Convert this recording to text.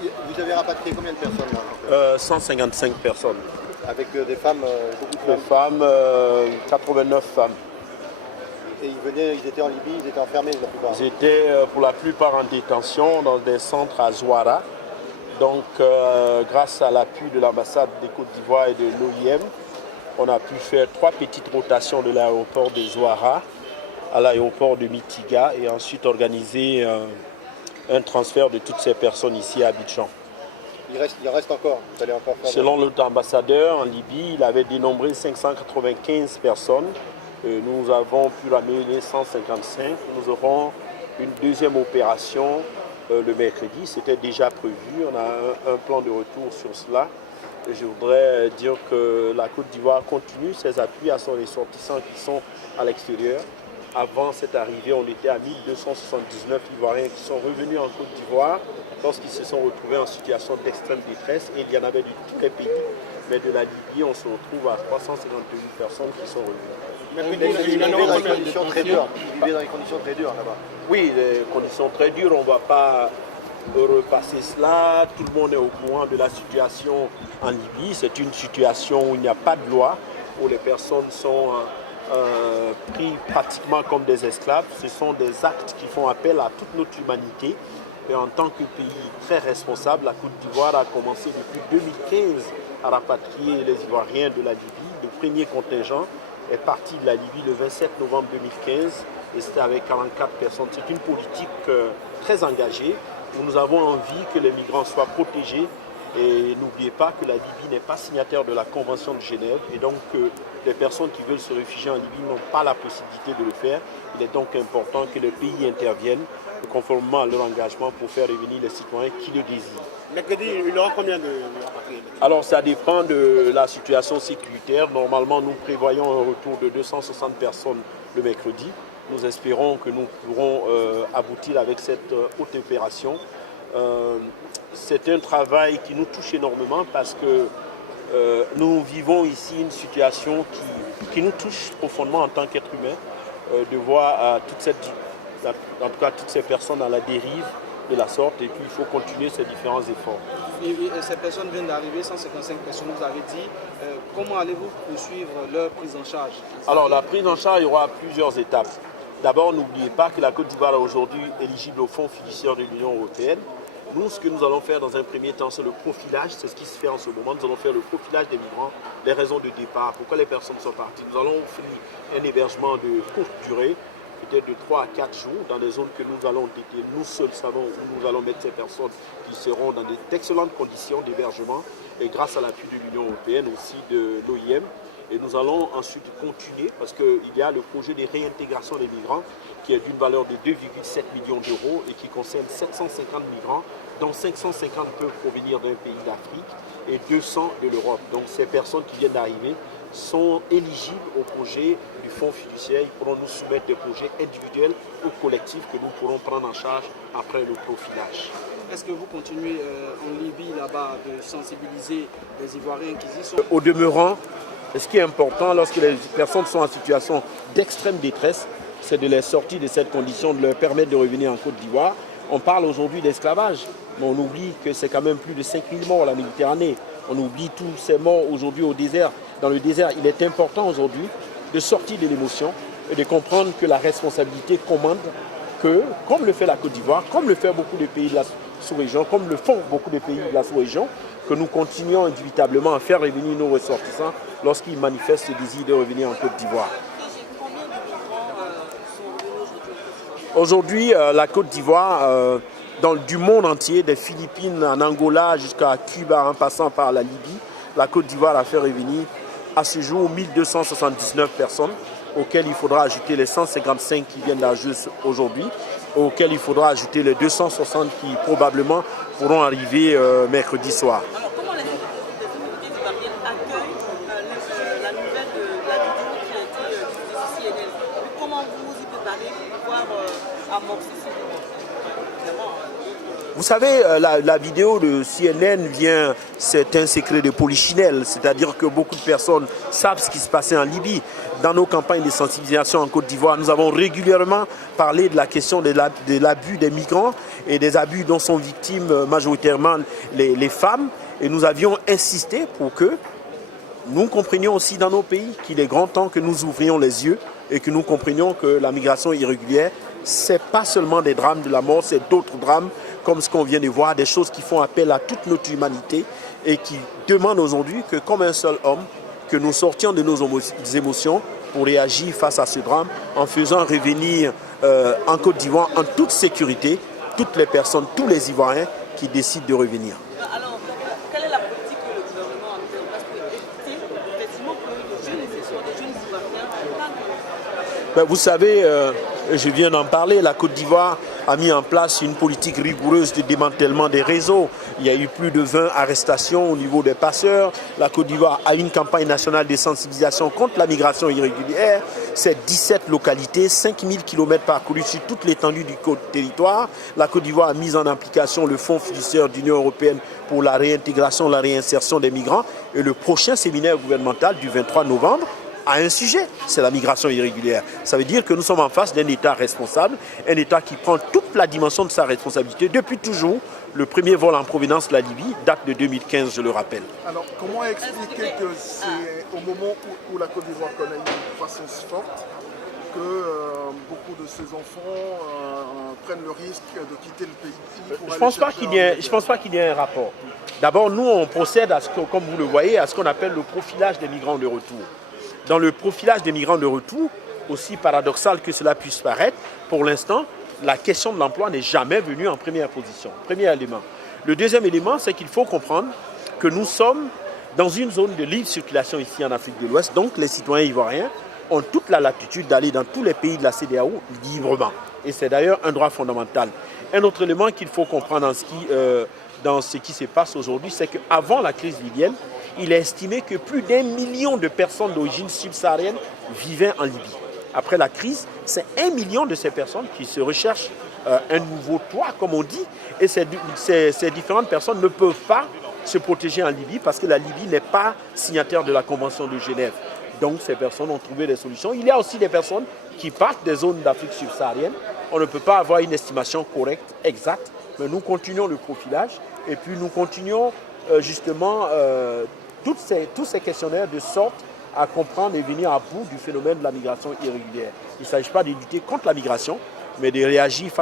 Vous avez rapatrié combien de personnes là 155 personnes. Avec des femmes, beaucoup de femmes, 89 femmes. Et ils étaient en Libye, ils étaient enfermés la plupart. Ils étaient pour la plupart en détention dans des centres à Zouara. Donc grâce à l'appui de l'ambassade des Côtes d'Ivoire et de l'OIM, on a pu faire 3 petites rotations de l'aéroport de Zouara à l'aéroport de Mitiga et ensuite organiser un transfert de toutes ces personnes ici à Abidjan. Il reste encore, vous allez encore faire. Selon notre ambassadeur en Libye, il avait dénombré 595 personnes. Nous avons pu ramener 155. Nous aurons une deuxième opération le mercredi. C'était déjà prévu. On a un plan de retour sur cela. Et je voudrais dire que la Côte d'Ivoire continue ses appuis à son ressortissants qui sont à l'extérieur. Avant cette arrivée, on était à 1279 Ivoiriens qui sont revenus en Côte d'Ivoire lorsqu'ils se sont retrouvés en situation d'extrême détresse. Et il y en avait de tous les pays, mais de la Libye, on se retrouve à 358 personnes qui sont revenues. Mais ils vivaient dans des conditions très dures. Ils vivaient dans des conditions très dures là-bas. Oui, des conditions très dures. On ne va pas repasser cela. Tout le monde est au courant de la situation en Libye. C'est une situation où il n'y a pas de loi, où les personnes sont pris pratiquement comme des esclaves. Ce sont des actes qui font appel à toute notre humanité. Et en tant que pays très responsable, la Côte d'Ivoire a commencé depuis 2015 à rapatrier les Ivoiriens de la Libye. Le premier contingent est parti de la Libye le 27 novembre 2015 et c'était avec 44 personnes. C'est une politique très engagée où nous avons envie que les migrants soient protégés. Et n'oubliez pas que la Libye n'est pas signataire de la Convention de Genève et donc les personnes qui veulent se réfugier en Libye n'ont pas la possibilité de le faire. Il est donc important que les pays interviennent conformément à leur engagement pour faire revenir les citoyens qui le désirent. Mercredi, il y aura combien de rapatriés? Alors ça dépend de la situation sécuritaire. Normalement, nous prévoyons un retour de 260 personnes le mercredi. Nous espérons que nous pourrons aboutir avec cette haute opération. C'est un travail qui nous touche énormément parce que nous vivons ici une situation qui nous touche profondément en tant qu'être humain, de voir toutes ces personnes à la dérive de la sorte et puis il faut continuer ces différents efforts. Et ces personnes viennent d'arriver, 155 personnes, vous avez dit. Comment allez-vous poursuivre leur prise en charge? Alors la prise en charge, il y aura plusieurs étapes. D'abord, n'oubliez pas que la Côte d'Ivoire est aujourd'hui éligible au Fonds fiduciaire de l'Union européenne. Nous, ce que nous allons faire dans un premier temps, c'est le profilage. C'est ce qui se fait en ce moment. Nous allons faire le profilage des migrants, les raisons de départ, pourquoi les personnes sont parties. Nous allons offrir un hébergement de courte durée, peut-être de 3 à 4 jours, dans des zones que nous allons détecter. Nous seuls savons où nous allons mettre ces personnes qui seront dans d'excellentes conditions d'hébergement et grâce à l'appui de l'Union européenne, aussi de l'OIM. Et nous allons ensuite continuer parce qu'il y a le projet de réintégration des migrants qui est d'une valeur de 2,7 millions d'euros et qui concerne 750 migrants, dont 550 peuvent provenir d'un pays d'Afrique et 200 de l'Europe. Donc ces personnes qui viennent d'arriver sont éligibles au projet du fonds fiduciaire. Ils pourront nous soumettre des projets individuels ou collectifs que nous pourrons prendre en charge après le profilage. Est-ce que vous continuez en Libye là-bas de sensibiliser les Ivoiriens qui y sont? Au demeurant, ce qui est important lorsque les personnes sont en situation d'extrême détresse, c'est de les sortir de cette condition, de leur permettre de revenir en Côte d'Ivoire. On parle aujourd'hui d'esclavage, mais on oublie que c'est quand même plus de 5000 morts à la Méditerranée. On oublie tous ces morts aujourd'hui au désert. Dans le désert, il est important aujourd'hui de sortir de l'émotion et de comprendre que la responsabilité commande que, comme le fait la Côte d'Ivoire, comme le font beaucoup de pays de la sous-région, comme le font beaucoup de pays de la sous-région, que nous continuons indubitablement à faire revenir nos ressortissants lorsqu'ils manifestent ce désir de revenir en Côte d'Ivoire. Aujourd'hui, la Côte d'Ivoire, du monde entier, des Philippines en Angola jusqu'à Cuba, en passant par la Libye, la Côte d'Ivoire a fait revenir à ce jour 1279 personnes, auxquelles il faudra ajouter les 155 qui viennent d'arriver aujourd'hui, auxquelles il faudra ajouter les 260 qui probablement pourront arriver mercredi soir. Alors comment les autorités ivoiriennes accueillent la nouvelle de la vidéo qui a été diffusée sur CNN? Comment vous vous y préparez pour pouvoir amorcer ce mouvement? Vous savez, la vidéo de CNN vient, c'est un secret de polichinelle, c'est-à-dire que beaucoup de personnes savent ce qui se passait en Libye. Dans nos campagnes de sensibilisation en Côte d'Ivoire, nous avons régulièrement parlé de la question de l'abus des migrants et des abus dont sont victimes majoritairement les femmes. Et nous avions insisté pour que nous comprenions aussi dans nos pays qu'il est grand temps que nous ouvrions les yeux et que nous comprenions que la migration irrégulière, ce n'est pas seulement des drames de la mort, c'est d'autres drames comme ce qu'on vient de voir, des choses qui font appel à toute notre humanité et qui demandent aujourd'hui que comme un seul homme, que nous sortions de nos émotions pour réagir face à ce drame en faisant revenir en Côte d'Ivoire en toute sécurité toutes les personnes, tous les Ivoiriens qui décident de revenir. Alors, quelle est la politique que le gouvernement a mise en place pour éviter effectivement que les jeunes, et ce sont des jeunes Ivoiriens, Vous savez, je viens d'en parler, la Côte d'Ivoire a mis en place une politique rigoureuse de démantèlement des réseaux. Il y a eu plus de 20 arrestations au niveau des passeurs. La Côte d'Ivoire a une campagne nationale de sensibilisation contre la migration irrégulière. C'est 17 localités, 5000 km parcourus sur toute l'étendue du territoire. La Côte d'Ivoire a mis en application le Fonds fiduciaire de l'Union européenne pour la réintégration, la réinsertion des migrants. Et le prochain séminaire gouvernemental du 23 novembre a un sujet, c'est la migration irrégulière. Ça veut dire que nous sommes en face d'un État responsable, un État qui prend toute la dimension de sa responsabilité. Depuis toujours, le premier vol en provenance de la Libye date de 2015, je le rappelle. Alors, comment expliquer que c'est au moment où la Côte d'Ivoire connaît une croissance forte que beaucoup de ces enfants prennent le risque de quitter le pays pour Je ne pense pas qu'il y ait un rapport. D'abord, nous, on procède à ce que, comme vous le voyez, à ce qu'on appelle le profilage des migrants de retour. Dans le profilage des migrants de retour, aussi paradoxal que cela puisse paraître, pour l'instant, la question de l'emploi n'est jamais venue en première position. Premier élément. Le deuxième élément, c'est qu'il faut comprendre que nous sommes dans une zone de libre circulation ici en Afrique de l'Ouest. Donc, les citoyens ivoiriens ont toute la latitude d'aller dans tous les pays de la CEDEAO librement. Et c'est d'ailleurs un droit fondamental. Un autre élément qu'il faut comprendre dans ce qui se passe aujourd'hui, c'est qu'avant la crise libyenne, il est estimé que plus d'1 million de personnes d'origine subsaharienne vivaient en Libye. Après la crise, c'est 1 million de ces personnes qui se recherchent un nouveau toit, comme on dit. Et ces différentes personnes ne peuvent pas se protéger en Libye parce que la Libye n'est pas signataire de la Convention de Genève. Donc ces personnes ont trouvé des solutions. Il y a aussi des personnes qui partent des zones d'Afrique subsaharienne. On ne peut pas avoir une estimation correcte, exacte, mais nous continuons le profilage et puis nous continuons justement tous ces questionnaires de sorte à comprendre et venir à bout du phénomène de la migration irrégulière. Il ne s'agit pas de lutter contre la migration, mais de réagir face